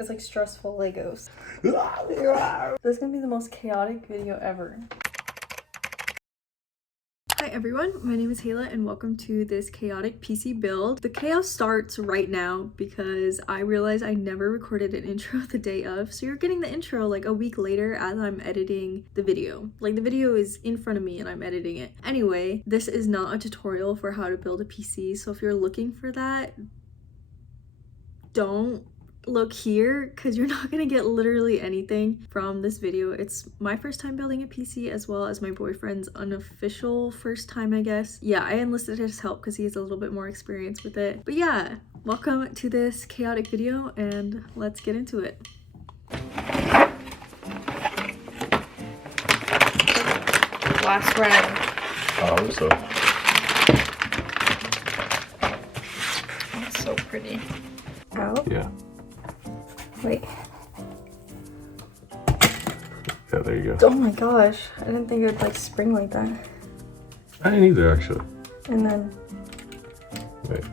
It's like stressful Legos. This is gonna be the most chaotic video ever. Hi everyone, my name is Hayla and welcome to this chaotic PC build. The chaos starts right now because I realized I never recorded an intro the day of, so you're getting the intro like a week later as I'm editing the video. Like the video is in front of me and I'm editing it. Anyway, this is not a tutorial for how to build a PC, so if you're looking for that, don't look here because you're not gonna get literally anything from this video. It's my first time building a PC as well as my boyfriend's unofficial first time, I guess. Yeah, I enlisted his help because he has a little bit more experience with it. But yeah, welcome to this chaotic video and let's get into it. Last round. Oh, so. That's so pretty. Out? Yeah. Wait. Yeah, there you go. Oh my gosh, I didn't think it would like spring like that. I didn't either, actually. And then... Wait.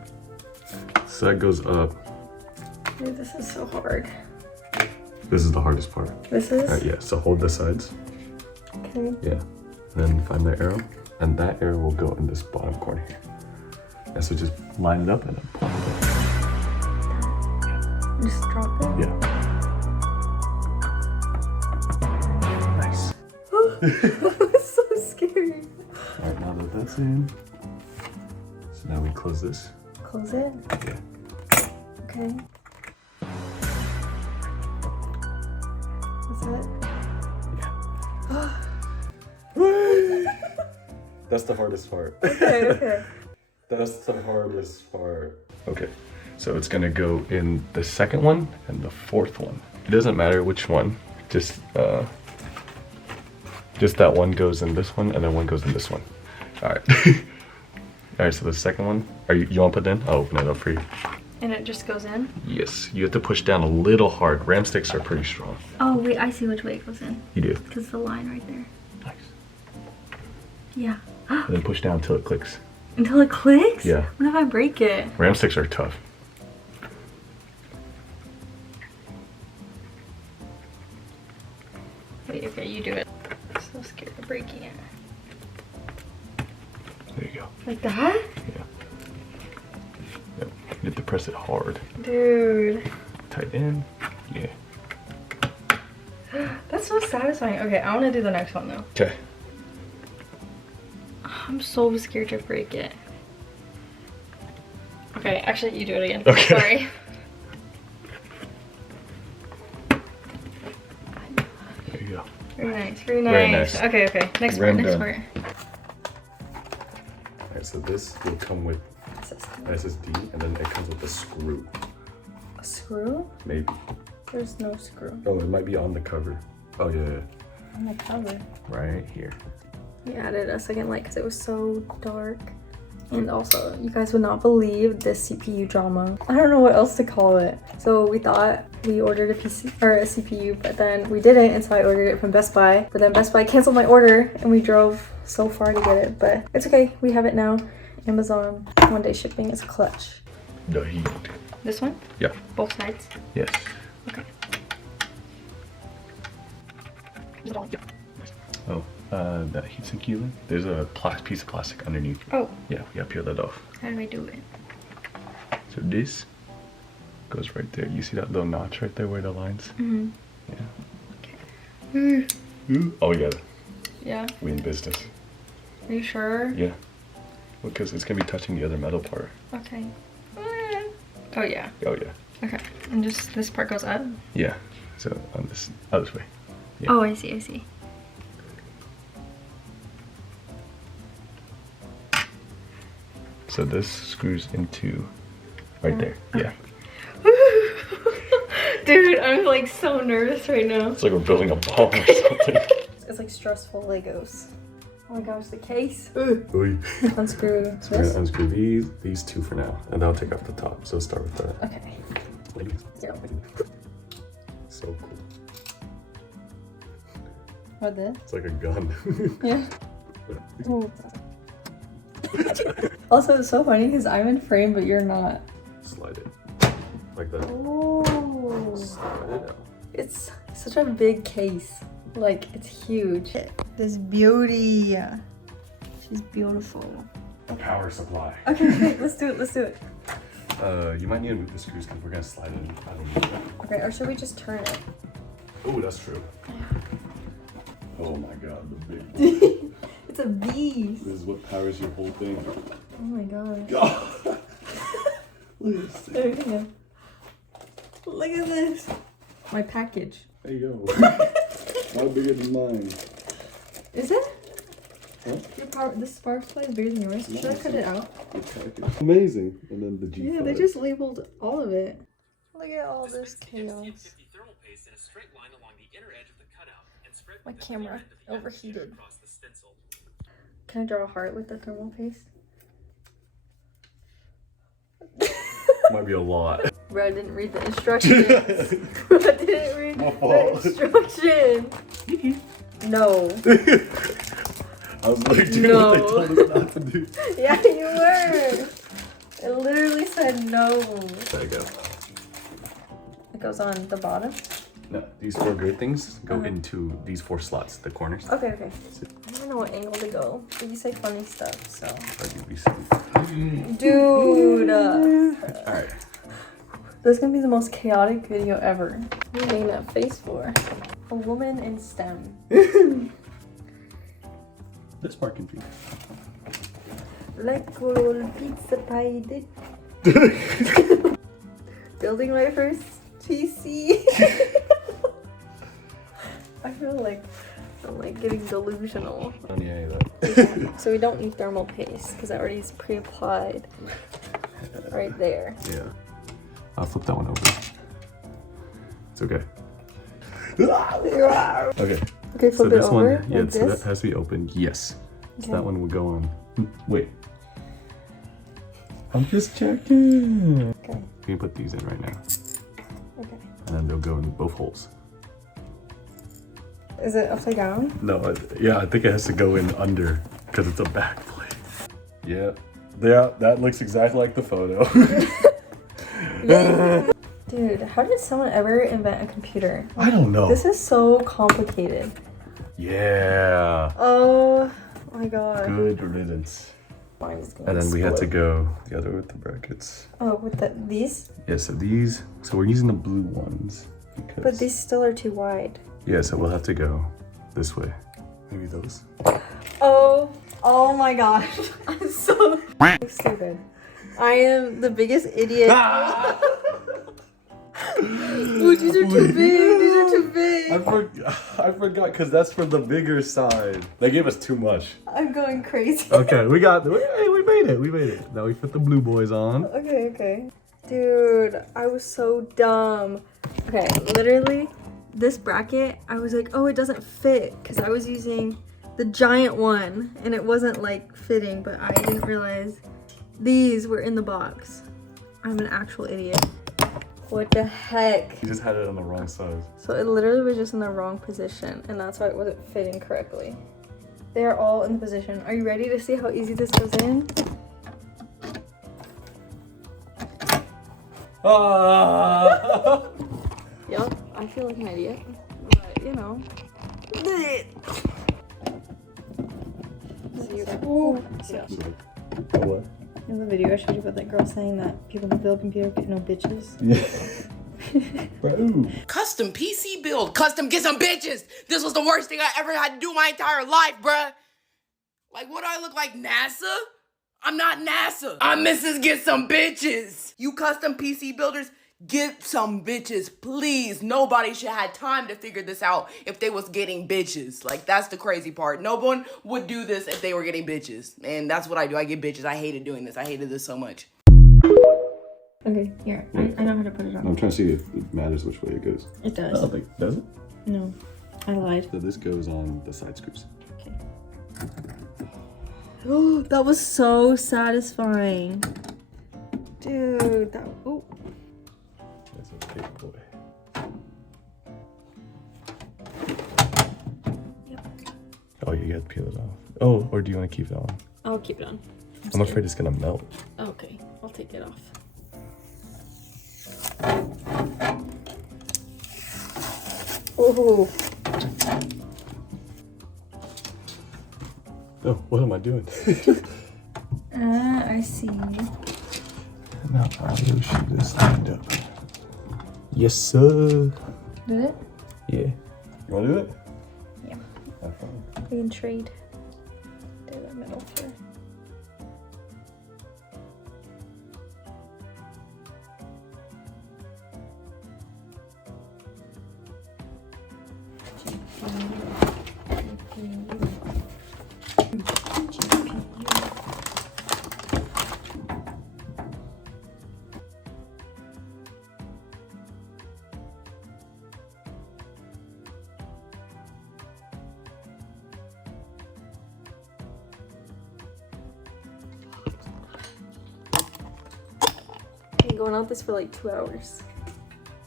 So that goes up. Dude, this is so hard. This is the hardest part. This is? Yeah, so hold the sides. Okay. Yeah. Then find the arrow. And that arrow will go in this bottom corner here. And so just line it up and then pull it up. Just drop it? Yeah. Nice. That's so scary. Alright, now that that's in. So now we close this. Close it? Yeah. Okay. Is that? Yeah. That's the hardest part. Okay, okay. That's the hardest part. Okay, so it's gonna go in the second one and the fourth one. It doesn't matter which one, just that one goes in this one and then one goes in this one. All right. All right, so the second one, you want to put it in? I'll open it up for you. And it just goes in? Yes, you have to push down a little hard. Ram sticks are pretty strong. Oh wait, I see which way it goes in. You do? Because the line right there. Nice. Yeah. And then push down until it clicks. Until it clicks? Yeah. What if I break it? Ram sticks are tough. Wait, okay, you do it. I'm so scared of breaking it. There you go. Like that? Yeah. Yep. You have to press it hard. Dude. Tight in. Yeah. That's so satisfying. Okay, I want to do the next one though. Okay. I'm so scared to break it. Okay, actually you do it again. Okay. Sorry. There you go. Very nice, very nice. Very nice. Okay, okay. Next Ram part, next done. part. Alright, so this will come with SSD and then it comes with a screw. A screw? Maybe. There's no screw. Oh, it might be on the cover. Oh, yeah. On the cover. Right here. We added a second light because it was so dark. And also, you guys would not believe this CPU drama. I don't know what else to call it. So we thought we ordered a PC or a CPU, but then we didn't, and so I ordered it from Best Buy. But then Best Buy canceled my order and we drove so far to get it. But it's okay, we have it now. Amazon, one day shipping is clutch. The heat. This one? Yeah. Both sides? Yes. Okay. Oh, that heatsink cooler. There's a piece of plastic underneath. Oh. Yeah, we gotta peel that off. How do I do it? So this goes right there. You see that little notch right there where the lines? Mm-hmm. Yeah. Okay. Oh yeah. Yeah. We in business. Are you sure? Yeah. Because it's gonna be touching the other metal part. Okay. Oh yeah. Oh yeah. Okay. And just this part goes up? Yeah. So on this other way. Yeah. Oh, I see, I see. So this screws into right there. Yeah. Dude, I'm like so nervous right now. It's like we're building a bomb or something. It's like stressful Legos. Oh my gosh, the case. Unscrew Unscrew so we're gonna unscrew these two for now, and then I'll take off the top. So start with that. Okay. So cool. What this? It's like a gun. Yeah. Ooh. Also, it's so funny because I'm in frame, but you're not. Slide it. like that. Oh. Slide it out. It's such a big case. Like, it's huge. This beauty. She's beautiful. Power supply. Okay, let's do it. Let's do it. You might need to move the screws because we're gonna slide it in. I don't know. Okay, or should we just turn it? Oh, that's true. Oh my god, the big one. It's a beast. This is what powers your whole thing. Oh my god. God. Look at this thing. There you go. Look at this. My package. There you go. Not bigger than mine. Is it? Huh? This spark plug is bigger than yours. Should I cut it out? Amazing. And then the G5. Yeah, they just labeled all of it. Look at all this chaos. My camera overheated. Can I draw a heart with the thermal paste? Might be a lot. Bro, I didn't read the instructions. Bro, I didn't read the instructions. No. I was like, doing what they told us not to do. Yeah, you were. It literally said no. There you go. It goes on the bottom? No, these 4 good things go into these 4 slots, the corners. Okay. I don't know what angle to go. You say funny stuff, so. Dude. Alright. This is gonna be the most chaotic video ever. What are you making that face for? A woman in STEM. This part can be. Like a little pizza pie did. Building my first PC. I feel like I'm like getting delusional. So we don't need thermal paste because that already is pre-applied right there. Yeah. I'll flip that one over. It's okay. Okay. Okay, flip so it this over. One, yeah, like so this? that has to be opened. Yes. Okay. So that one will go on. Wait. I'm just checking. Okay. You can put these in right now. Okay. And then they'll go in both holes. Is it upside down? No, yeah, I think it has to go in under because it's a back plate. Yeah. Yeah, that looks exactly like the photo. Dude, how did someone ever invent a computer? I don't know. This is so complicated. Yeah. Oh my god. Good riddance. Mine's gonna And then we had to explode. go the other with the brackets. Oh, with these? Yeah, so these, so we're using the blue ones because. But these still are too wide. Yeah, so we'll have to go this way. Maybe those. Oh my gosh. I'm so stupid. I am the biggest idiot. Ooh, these are too big. These are too big. I forgot because that's for the bigger side. They gave us too much. I'm going crazy. Okay, we made it. We made it. Now we put the blue boys on. Okay. Dude, I was so dumb. Okay, literally, this bracket, I was like, oh, it doesn't fit because I was using the giant one and it wasn't like fitting, but I didn't realize these were in the box. I'm an actual idiot. What the heck? You just had it on the wrong size. So it literally was just in the wrong position and that's why it wasn't fitting correctly. They are all in the position. Are you ready to see how easy this goes in? Yup, I feel like an idiot, but you know. Beautiful. What? In the video I showed you about that girl saying that people who build computers get no bitches. Yeah. Custom PC build, custom get some bitches. This was the worst thing I ever had to do my entire life, bruh. Like, what do I look like, NASA? I'm not NASA. I'm Mrs. Get Some Bitches. You custom PC builders, get some bitches, please. Nobody should have time to figure this out if they was getting bitches. Like, that's the crazy part. No one would do this if they were getting bitches. And that's what I do. I get bitches. I hated doing this. I hated this so much. Okay, here. I know how to put it on. I'm trying to see if it matters which way it goes. It does. I don't think, does it? No, I lied. So this goes on the side screws. Okay. Oh, that was so satisfying. Dude, that, oh. That's okay, boy. Yep. Oh, you gotta peel it off. Oh, or do you want to keep it on? I'll keep it on. I'm afraid it's gonna melt. Okay, I'll take it off. Oh. Oh, what am I doing? I see. Now I will shoot this lined up. Yes, sir. Did it? Yeah. You want to do it? Yeah. Have fun. We can trade. Do the middle for. Going out this for like 2 hours.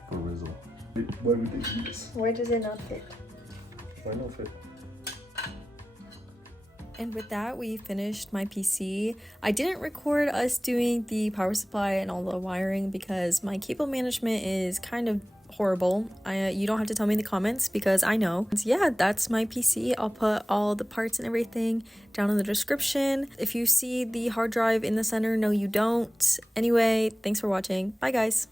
For Rizzle. Why would they do this? Why does it not fit? Why not fit? And with that, we finished my PC. I didn't record us doing the power supply and all the wiring because my cable management is kind of horrible. You don't have to tell me in the comments because I know. So yeah, that's my PC. I'll put all the parts and everything down in the description. If you see the hard drive in the center, no you don't. Anyway, thanks for watching. Bye guys.